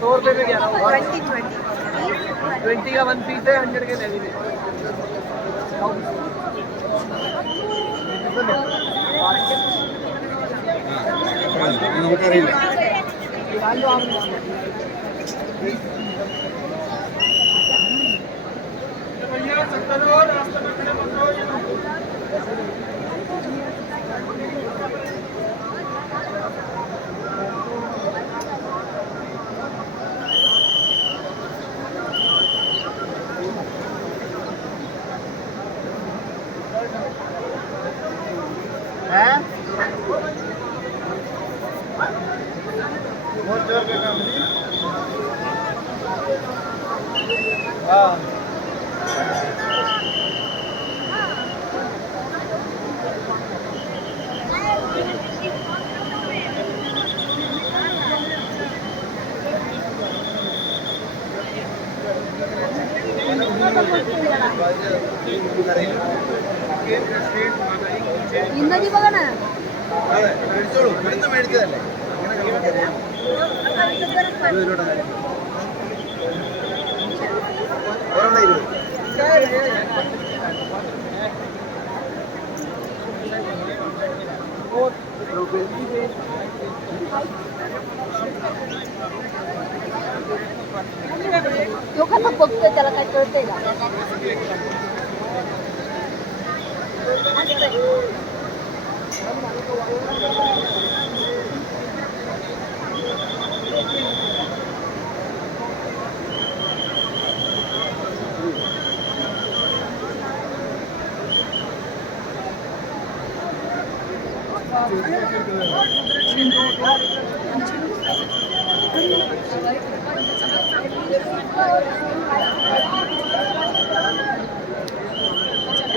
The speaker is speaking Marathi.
100 रुपये में 11 होगा। 20 20 का 1 पीस है, 100 के नहीं है। നമുക്കറിയില്ല. इंद्रजी बघा ना. മേടിച്ചോളൂ, ഇവിടുന്ന് മേടിച്ചതല്ലേ. അങ്ങനെ നമുക്കറിയാം. ഒരെണ്ണം 20. तो कसा बघतोय, त्याला काय कळतंय का?